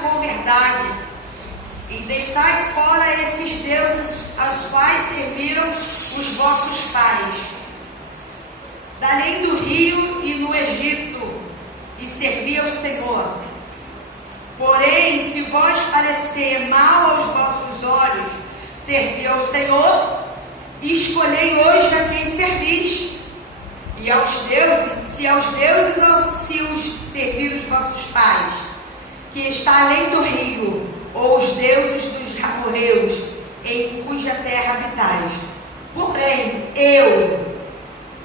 com verdade, e deitai fora esses deuses aos quais serviram os vossos pais, da além do rio e no Egito, e servi ao Senhor. Porém, se vos parecer mal aos vossos olhos servir ao Senhor, escolhei hoje a quem servis, e aos deuses, se os servir os vossos pais, que está além do rio, ou os deuses dos amorreus, em cuja terra habitais. Porém, eu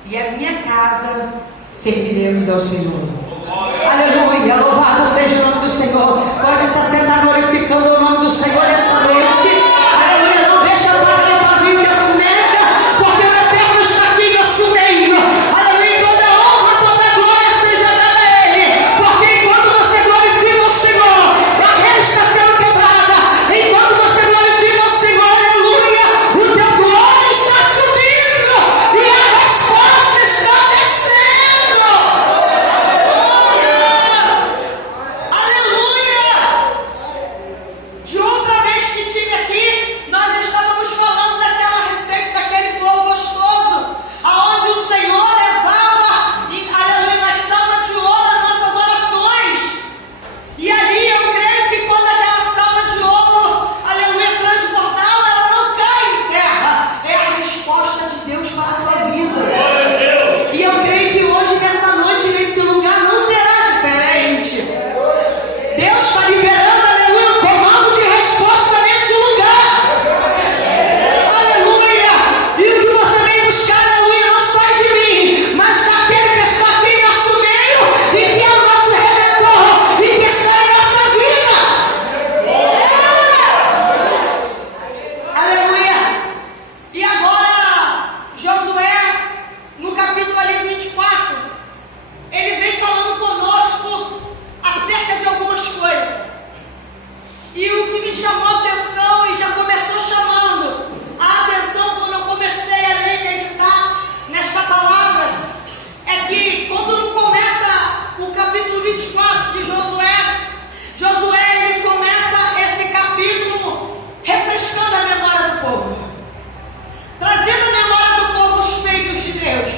e a minha casa serviremos ao Senhor. Aleluia, louvado seja o nome do Senhor. Pode se assentar glorificando o nome do Senhor nesta noite. Aleluia, não deixa apagar o pavio que afumenta, porque o Eterno está aqui em nosso meio. Aleluia, toda honra, toda glória seja dada a Ele, porque enquanto você glorifica o Senhor, a rede está sendo quebrada. Enquanto você glorifica o Senhor, aleluia, o teu glória está subindo e a resposta está descendo. Aleluia! De outra vez que estive aqui, nós estávamos falando daquela receita, daquele bolo gostoso, aonde o Senhor levava, aleluia, na salva de ouro as nossas orações. E ali eu creio que quando aquela salva de ouro, aleluia, transbordava, ela não cai em terra. É a resposta de Deus para a tua vida. E eu creio que hoje, nessa noite, nesse lugar, não será diferente. Deus está liberando, aleluia, um comando de resposta nesse lugar. Aleluia. E o que você vem buscar, aleluia, não sai de mim, mas daquele que está aqui em nosso meio e que é o nosso Redentor e que está em nossa vida. Aleluia. E agora, Josué, no capítulo ali 24, ele vem falando conosco acerca de algumas coisas. E o que me chamou a atenção, e já começou chamando a atenção quando eu comecei a ler e meditar nesta palavra, é que quando não começa o capítulo 24 de Josué ele começa esse capítulo refrescando a memória do povo, trazendo a memória do povo os feitos de Deus,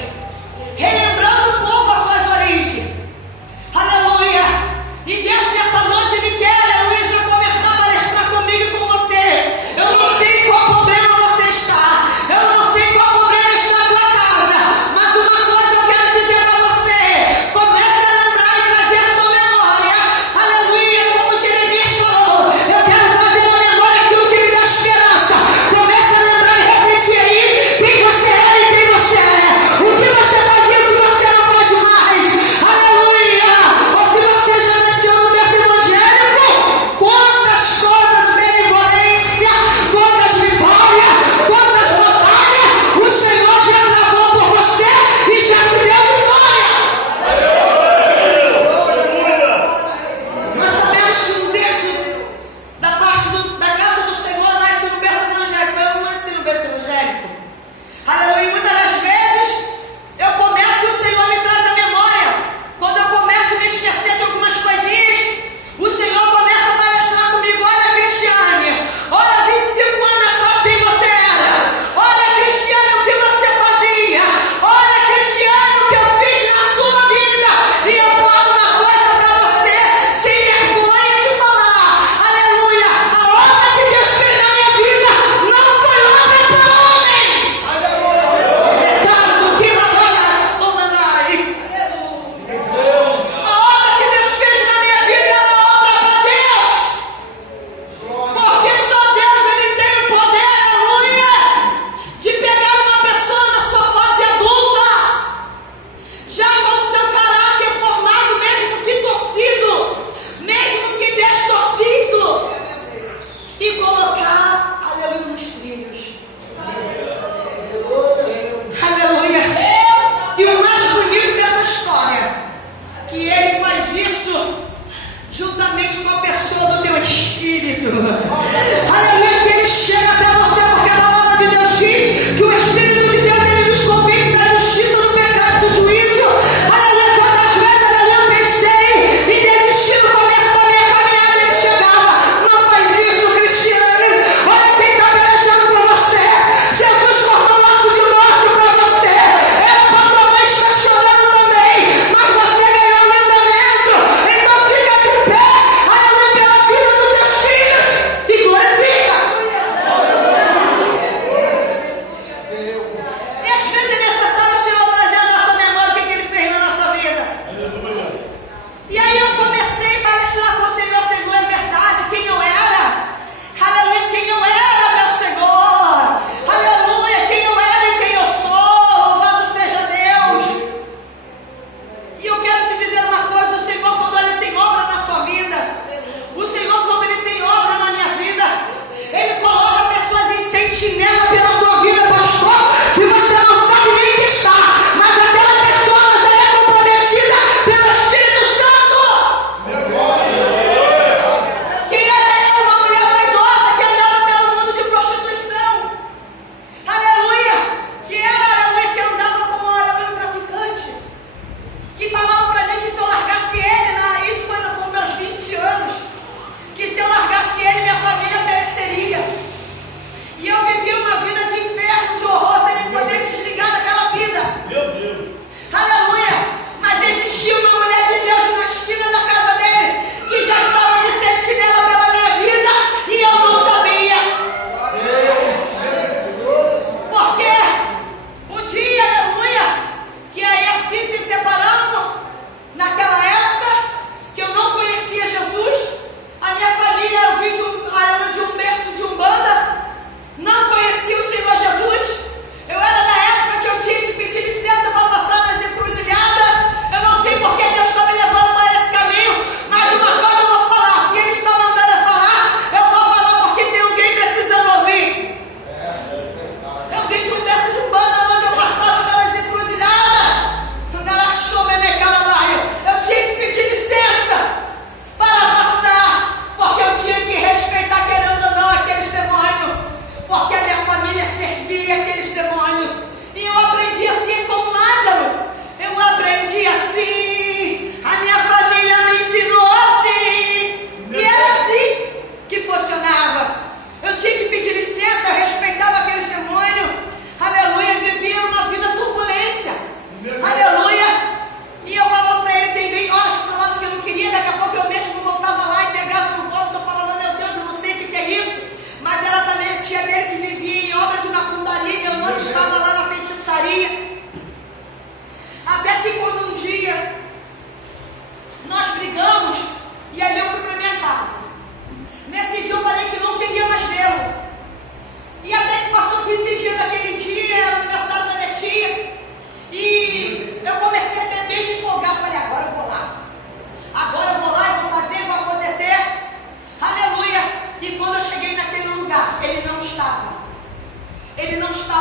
relembrando o povo as suas origens. Aleluia! E Deus nessa noite Ele quer, aleluia, já começar a palestrar comigo e com você. Eu não sei qual problema você está, eu não sei qual problema está na tua casa, mas uma coisa eu quero dizer para você: comece a lembrar e trazer a sua memória, aleluia, como Jeremias falou, eu quero trazer na memória aquilo que me dá esperança. Comece a lembrar e refletir aí quem você era e quem você é, o que você fazia e o que você não faz mais. Aleluia! Ou se você já nasceu no berço evangélico, quantas coisas, benevolência, quantas vitórias, quantas batalhas o Senhor já travou por você e já te deu vitória. Nós sabemos que um terço da parte da casa do Senhor nasce no berço evangélico. Eu não nasci no berço evangélico. Aleluia. E muitas das vezes eu começo e o Senhor me traz a memória. Quando eu começo a me esquecer de algumas coisinhas, o Senhor começa a palestrar comigo. Olha, Cristiane, olha 25 anos atrás quem você era. Olha, Cristiane, o que você fazia. Olha, Cristiane, o que eu fiz na sua vida. E eu falo uma coisa para você, sem vergonha de falar. Aleluia. A obra que Deus fez na minha vida não foi obra para homem. Pecado que lavou a sua nave. A obra que Deus fez na minha vida é uma obra para Deus. Porque só Deus ele tem o poder, aleluia, de pegar uma pessoa na sua fase adulta, já com seu caráter formado, mesmo que torcido, mesmo que distorcido, e colocar, aleluia, nos trilhos. Aleluia. E o mais bonito dessa história, que ele faz isso juntamente com a pessoa do teu espírito. Aleluia, que ele chega até você, porque a palavra de Deus diz que o Espírito de Deus ele nos convence da justiça, do pecado, do juízo. Aleluia, quantas vezes, aleluia, eu pensei em desistir no começo da minha caminhada e chegar.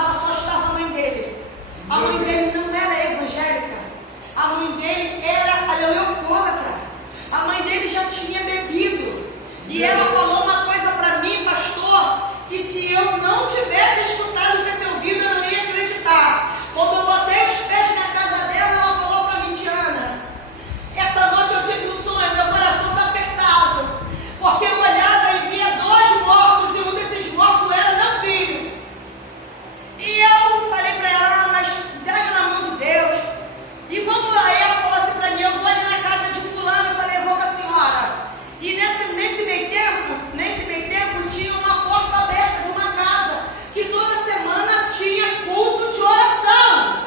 só estava a mãe dele. A mãe dele não era evangélica. A mãe dele era alcoólatra. A mãe dele já tinha bebido. E ela falou uma coisa para mim, pastor, que se eu não tivesse escutado com esse ouvido, eu não ia acreditar. Quando eu botei os pés na casa dela, ela falou para mim, Tiana, essa noite eu tive um sonho, meu coração está apertado, porque eu olhava e via 2 mortos, e um desses mortos era meu filho. E eu falei para ela, mas entrega na mão de Deus, e vamos lá. E ela falou assim para mim, eu vou ali na casa de fulano. Eu falei, eu vou com a senhora. E nesse meio tempo, tinha uma porta aberta de uma casa, que toda semana tinha culto de oração.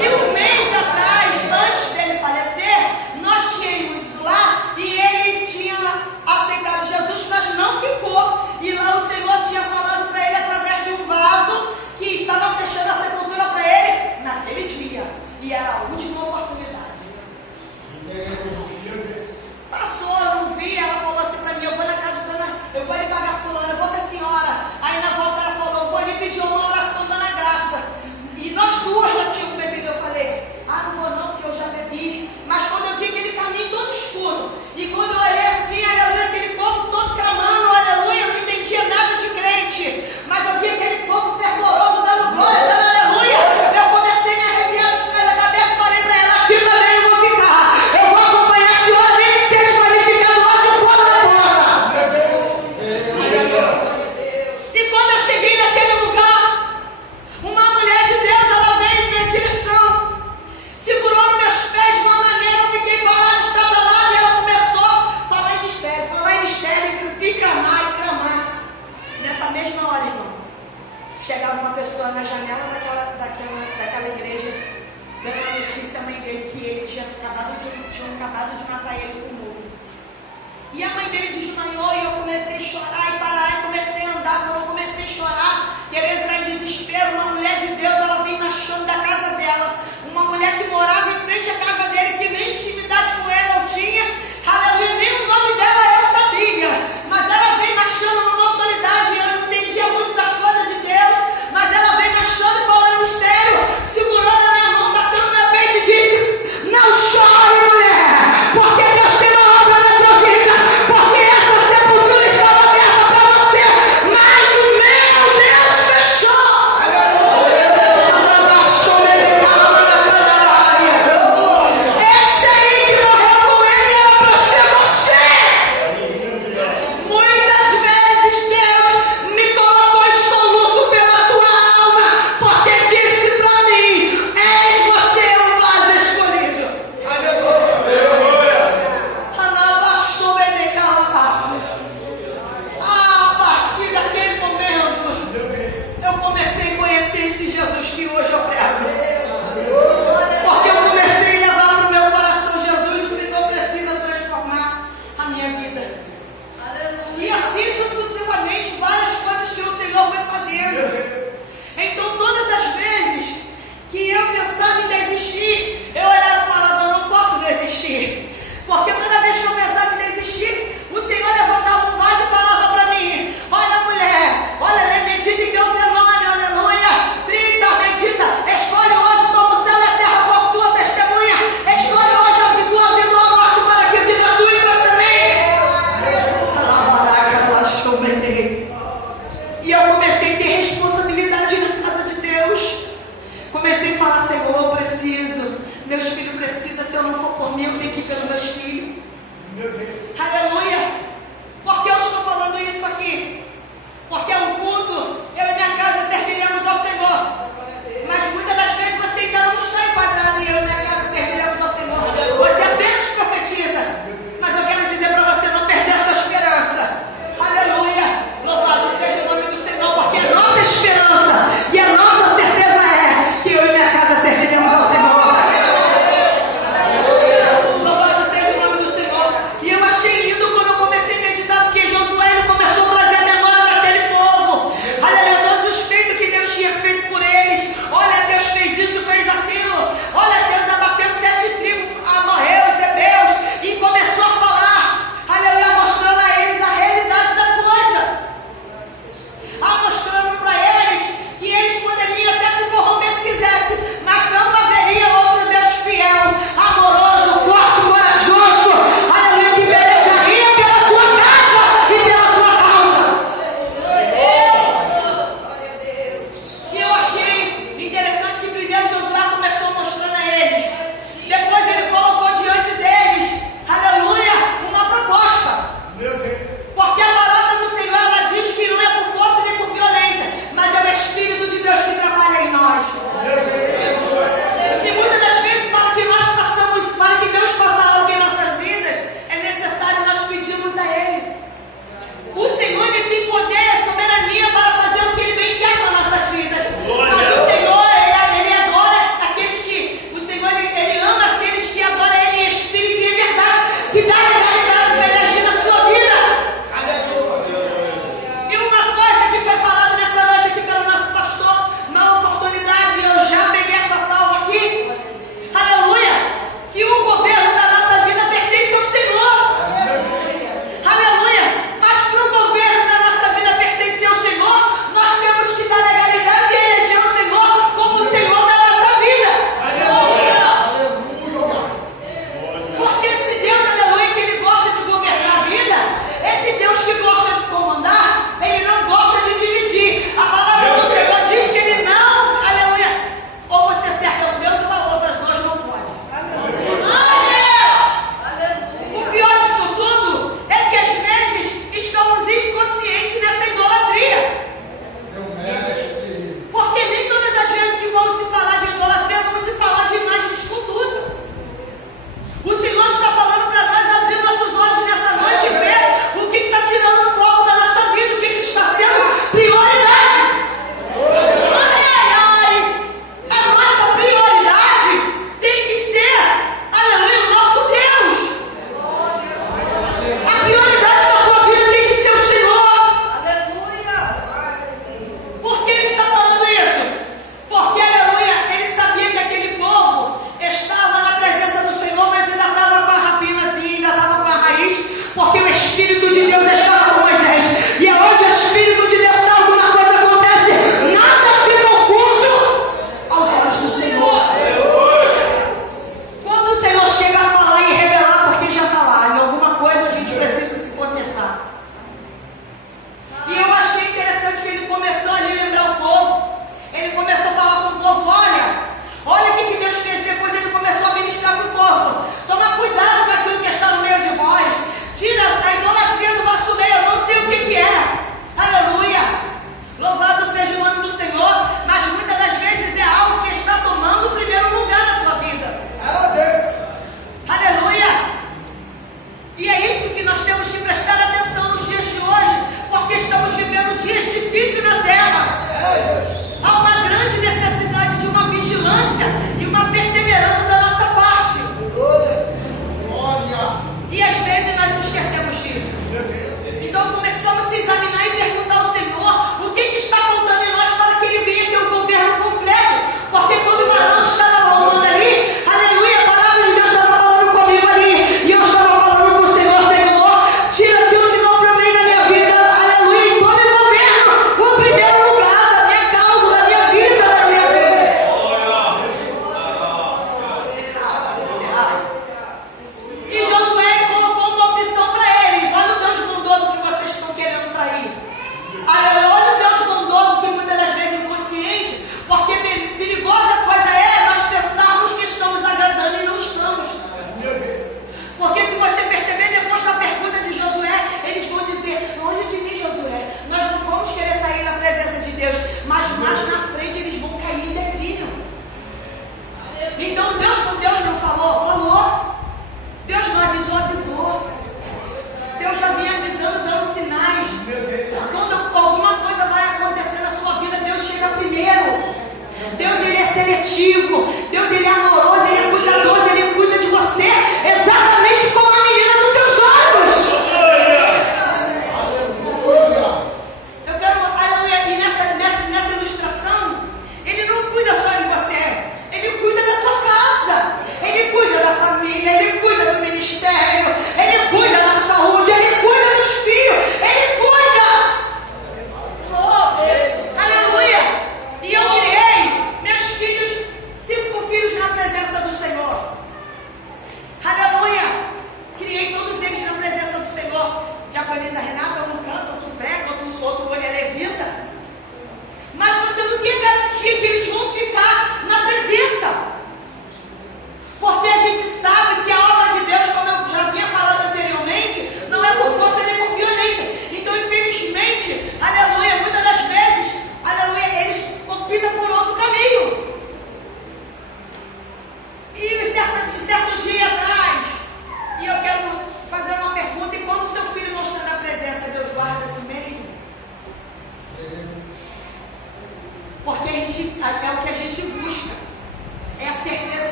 E um mês atrás, antes dele falecer, nós tínhamos lá, e ele tinha aceitado Jesus, mas não ficou. E lá o Senhor tinha falado para ele através de um vaso, que estava fechando a sepultura para ele naquele dia. E era a última oportunidade. Passou, eu não vi, ela falou assim pra mim, eu vou na casa de dona, eu vou ali pagar fulano, eu vou com a senhora. Aí na volta ela falou, eu vou ali pedir uma oração, dona Graça. E nós duas já tínhamos bebido. Eu falei, não vou não, porque eu já bebi. Mas quando eu vi aquele caminho todo escuro, e quando eu olhei assim, aleluia, aquele povo todo clamando, aleluia, eu não entendia nada de crente, mas eu vi aquele povo fervoroso, dando glória, dando aleluia. Eu comecei a me arrepiar dos pés da cabeça, falei pra ela, aqui também eu vou ficar. Eu vou acompanhar a senhora, nem que seja qualificado lá de fora da porta. E quando eu cheguei naquele lugar, uma mulher de Deus, ela veio em minha direção, segurou nos meus pés de uma maneira, eu fiquei parado, estava lá, e ela começou a falar em mistério, e clamar. Nessa mesma hora, irmão, chegava uma pessoa na janela daquela igreja, dando a notícia à mãe dele que ele tinham acabado de matar ele com murro. E a mãe dele desmanhou, e eu comecei a chorar e parar, e comecei a andar. Quando eu comecei a chorar, querer entrar em desespero, uma mulher de Deus, ela veio marchando da casa dela, uma mulher que morava em frente à casa dele, que nem intimidade com ele eu tinha, aleluia, nem o nome dela eu sabia, mas ela veio marchando numa autoridade, eu não entendia muito das coisas de Deus, mas ela veio marchando e falando mistério, segurou na minha mão, batendo no meu peito e disse, não chore, mulher, porque Deus tem uma obra na tua vida, porque essa sepultura estava aberta para você, mas o meu Deus fechou. Esse aí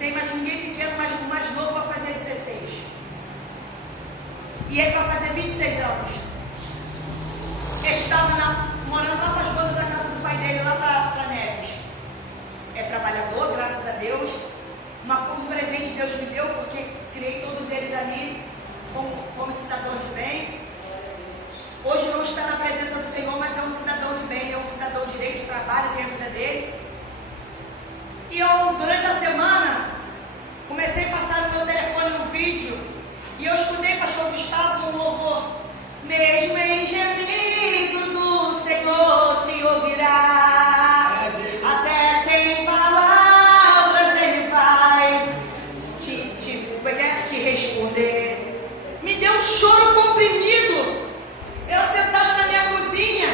tem mais ninguém pequeno, mas o mais novo vai fazer 16. E ele vai fazer 26 anos. Estava morando lá para as bandas da casa do pai dele, lá para Neves. É trabalhador, graças a Deus. Um presente Deus me deu, porque criei todos eles ali como cidadãos de bem. Hoje não está na presença do Senhor, mas é um cidadão de bem, é um cidadão de direito, trabalha, tem a vida dele. E eu, durante a semana, comecei a passar no meu telefone um vídeo, e eu escutei pastor Gustavo um louvor. Mesmo em gemidos o Senhor te ouvirá, até sem palavras ele vai te responder. Me deu um choro comprimido. Eu sentada na minha cozinha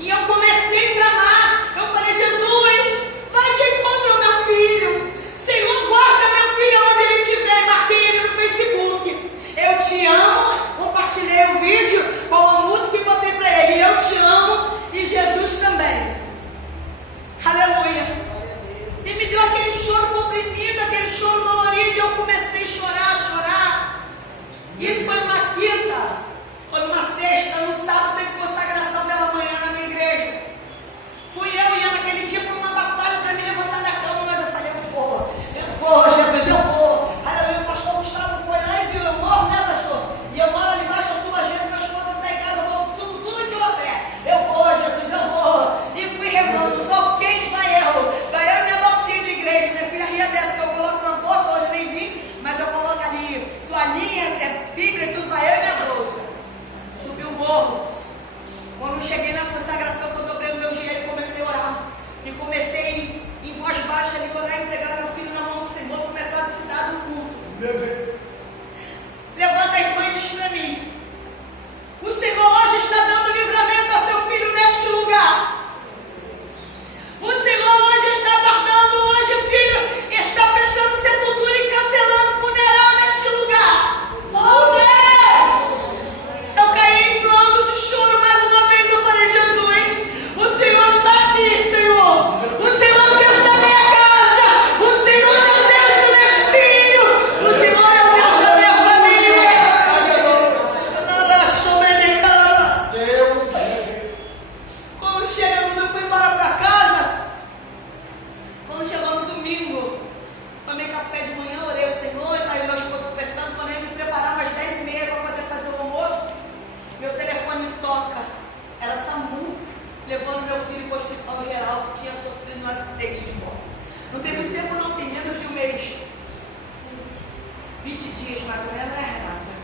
e eu comecei a clamar. Eu falei: Jesus, vai de encontro ao meu filho. Senhor, guarda meu filho onde ele estiver. Marquei ele no Facebook. Eu te amo. Compartilhei o vídeo com a música e botei para ele: eu te amo e Jesus também. Aleluia. E me deu aquele choro comprimido, aquele choro dolorido. E eu comecei a chorar. E isso foi numa quinta. Foi numa sexta, no sábado teve consagração pela manhã na minha igreja. Fui eu, e naquele dia foi uma batalha para me levantar da cama, mas eu falei: eu vou, Jesus, eu vou. Aleluia. O pastor Gustavo foi lá e viu, eu morro, né, pastor? E eu moro ali embaixo, eu subo às vezes, minha esposa está em casa, eu subo tudo aquilo a pé. Eu vou, Jesus, eu vou. E fui remando, sol quente, vai eu e minha bolsinha de igreja. Minha filha ria dessa, que eu coloco na bolsa, hoje eu nem vim, mas eu coloco ali toalhinha, Bíblia e tudo, vai eu e minha bolsa. Subi o morro. Quando eu cheguei na consagração, quando eu dobrei o meu joelho, comecei a orar. E comecei em voz baixa a orar, entregar meu filho na mão do Senhor, começar a se dar do culto. Levanta a irmã e diz para mim: o Senhor hoje está dando livramento ao seu filho neste lugar. O Senhor hoje está guardando, hoje o filho está fechando sepultura e cancelando funeral neste lugar. Oh Deus! Eu caí em plano de choro mais uma vez. Eu falei: Jesus, o Senhor está aqui, Senhor. O Senhor é o Deus da minha casa. O Senhor é o Deus do meu filho. O Senhor é o Deus da minha família. Quando chegamos, eu fui embora para casa. Quando chegou no domingo, tomei café de manhã, orei ao Senhor, e aí meu esposo conversando. Quando eu me preparar umas 10h30 para poder fazer o almoço, meu telefone toca. Era SAMU, levando meu filho para o hospital geral, que tinha sofrido um acidente de moto. Não tem muito tempo não, tem menos de um mês. 20 dias mais ou menos, né, Renata?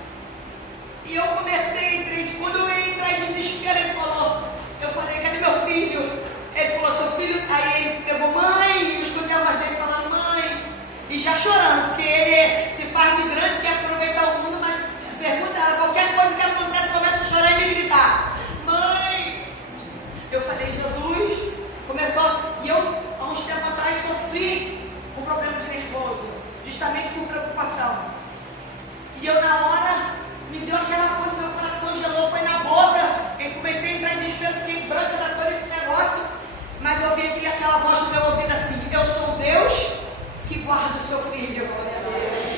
E eu comecei, quando eu ia entrar em desespero, ele falou, eu falei: cadê meu filho? Ele falou: seu filho, aí ele pegou: mãe, eu escutei a voz dele falando: mãe, e já chorando, porque ele se faz de grande, quer aproveitar o mundo, mas pergunta ela, qualquer coisa que acontece, começa a chorar e me gritar: mãe. Eu falei: Jesus, começou, e eu, há uns tempos atrás, sofri um problema de nervoso, justamente por preocupação, e eu na hora, me deu aquela coisa, meu coração gelou, foi na boca, eu comecei a entrar em desespero, fiquei branca da cor desse negócio, mas eu ouvi aquela voz do meu ouvido assim: eu sou Deus que guarda o seu filho.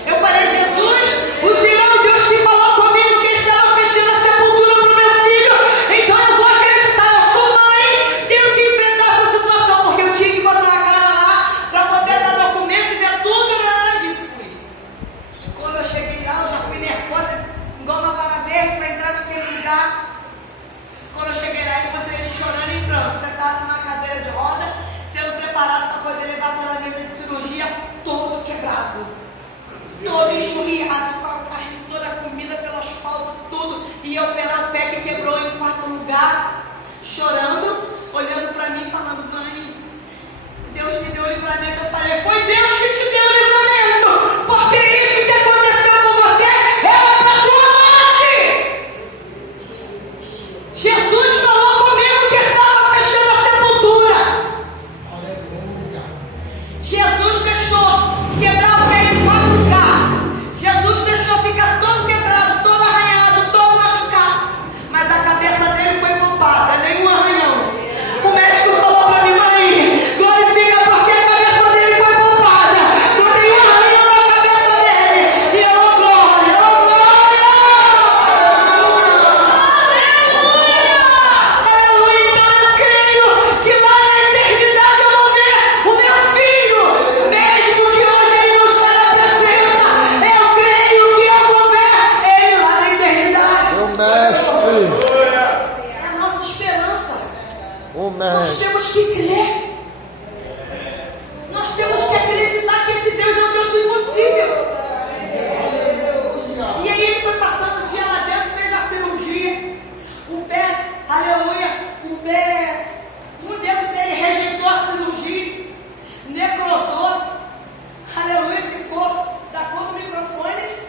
Eu falei: Jesus, o Senhor é o Deus que falou comigo que estava fechando a sepultura para o meu filho, então eu vou acreditar. Eu sou mãe, tenho que enfrentar essa situação, porque eu tinha que botar a cara lá para poder dar documento e ver tudo, e fui. Quando eu cheguei lá, eu já fui nervosa, igual uma vara verde, para entrar naquele lugar. Quando eu cheguei lá, encontrei ele chorando e entrando, sentado numa cadeira de roda, sendo preparado para poder levar para a mesa de cirurgia, todo quebrado, todo enxurriado, com a carne toda comida pelo asfalto, tudo, e eu operar o pé que quebrou em 4 lugares, chorando, olhando para mim, falando: mãe, Deus me deu o livramento. Eu falei: foi Deus que te deu o livramento, porque isso que aconteceu com você era para a tua morte. Jesus falou comigo que estava fechando a sepultura. Jesus deixou quebrar o pé em 4K. Jesus deixou ficar todo quebrado, todo arranhado, todo machucado. Mas a cabeça dele foi poupada, nenhum arranhão. O médico falou para mim: mãe, glorifica, porque a cabeça dele foi poupada. Nós temos que crer. Nós temos que acreditar que esse Deus é o Deus do impossível. E aí ele foi passando o dia lá dentro, fez a cirurgia. O pé, aleluia, o dedo dele rejeitou a cirurgia, necrosou, aleluia, ficou da cor do microfone.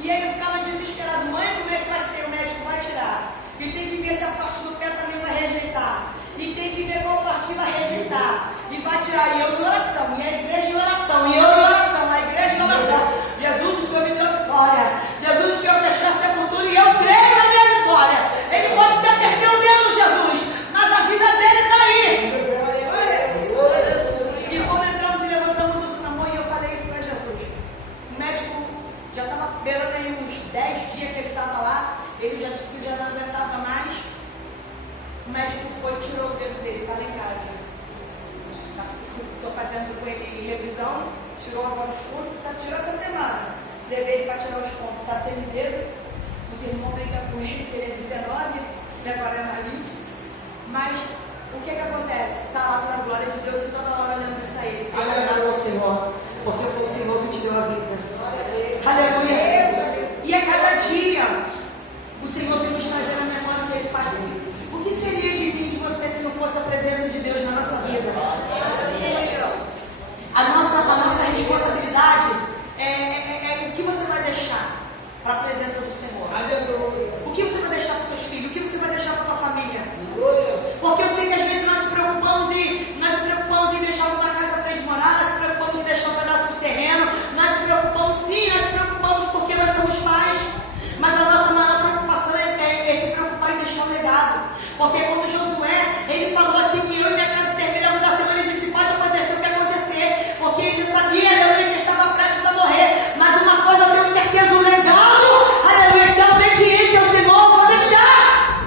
E ele ficava desesperado: mãe, como é que vai ser? O médico vai tirar. E tem que ver se a parte do pé também vai rejeitar. E tem que ver qual parte vai rejeitar. E vai tirar. E eu em oração. E a igreja em oração. E eu em oração. A igreja em oração. Jesus, o Senhor me deu vitória. Jesus, o Senhor fechou a sepultura. E eu creio na minha vitória. Ele pode até perder o dedo, Jesus, mas a vida dele está aí. E quando entramos e levantamos o clamor, e eu falei isso para Jesus. O médico já estava beirando aí uns 10 dias que ele estava lá. Ele já disse que já não aguentava mais. O médico foi e tirou o dedo dele, está lá em casa. Estou fazendo com ele revisão. Tirou agora os pontos, tirou essa semana. Levei ele para tirar os pontos, está sem dedo. Os irmãos brincam com ele, que ele é 19 e agora é mais 20. Mas o que acontece? Está lá para a glória de Deus e toda hora olhando isso a ele. Aleluia ao Senhor, porque foi o Senhor que te deu a vida. Aleluia. E a cada dia o Senhor vem nos trazer a memória que Ele faz. O que seria de mim, de você, se não fosse a presença de Deus na nossa vida? A nossa responsabilidade é o que você vai deixar para a presença do Senhor. O que você vai deixar para os seus filhos? O que você vai deixar para a tua família? Porque eu sei que às vezes nós nos preocupamos em deixar uma casa para eles morar, nós nos preocupamos em deixar um pedaço de terreno, nós nos preocupamos porque nós somos pais. Mas a nossa maior preocupação é se preocupar em deixar um legado. Porque quando Josué, ele falou aqui que eu e minha casa serviremos a Senhor, ele disse: pode acontecer o que acontecer. Porque ele sabia, aleluia, que estava prestes a morrer. Mas uma coisa eu tenho certeza, o legado, aleluia, que a obediência ao Senhor eu vou deixar.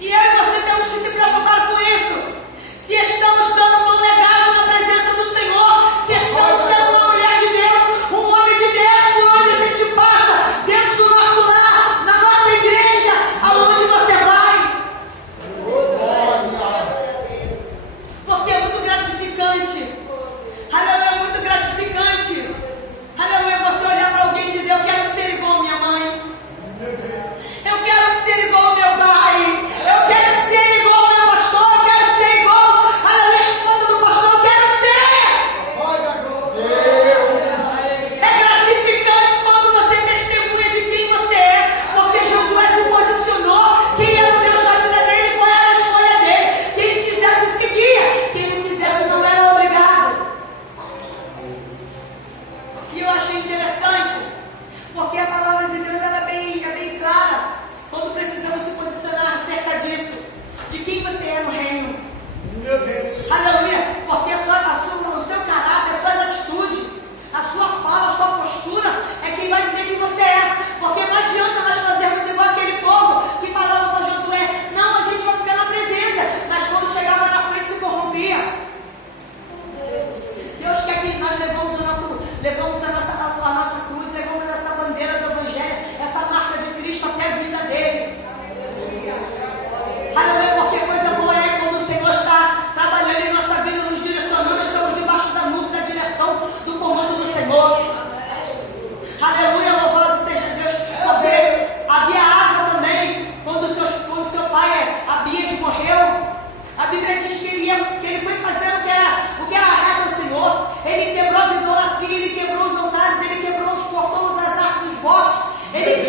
E eu e você temos que se preocupar com isso. Se estamos dando um bom legado na presença do Senhor, se estamos sendo uma mulher de Deus, um homem de Deus, por onde a gente passa, dentro do nosso lar, na nossa igreja, aonde você vai. Porque é muito gratificante. Aleluia, é muito gratificante. Aleluia, você olhar para alguém e dizer: eu quero ser igual a minha mãe. Eu quero ser igual ao meu pai. Eu quero ser igual ao meu pastor. Eu quero ser igual, aleluia, a esposa do pastor. Eu quero ser. É gratificante quando você testemunha de quem você é. Porque Josué se posicionou. Quem era o Deus da vida dele, qual era a escolha dele. Quem quisesse seguia, quem não quisesse não era obrigado. E eu achei interessante, porque a palavra de Deus ela é bem clara quando precisamos se posicionar acerca disso, de quem você é no reino. Meu Deus. Aleluia, porque o seu caráter, as suas atitudes, a sua fala, a sua postura é quem vai dizer quem você é. Porque não adianta nós fazermos igual aquele povo que falava com Josué: não, a gente vai ficar na presença, mas quando chegava na frente se corrompia. Deus quer que nós levamos a nossa cruz, levamos essa bandeira do Evangelho, essa marca de Cristo até a vida dele. Aleluia, porque coisa boa é quando o Senhor está trabalhando em nossa vida, nos direcionando, estamos debaixo da nuvem, da direção, do comando do Senhor. Aleluia, louvado seja Deus. Porque havia água também, quando seu pai Abias morreu. A Bíblia diz que ele foi fazendo o que era reto ao Senhor. Ele quebrou as idolatrias, ele quebrou os altares, ele quebrou os portões, as arcas dos botes. Ele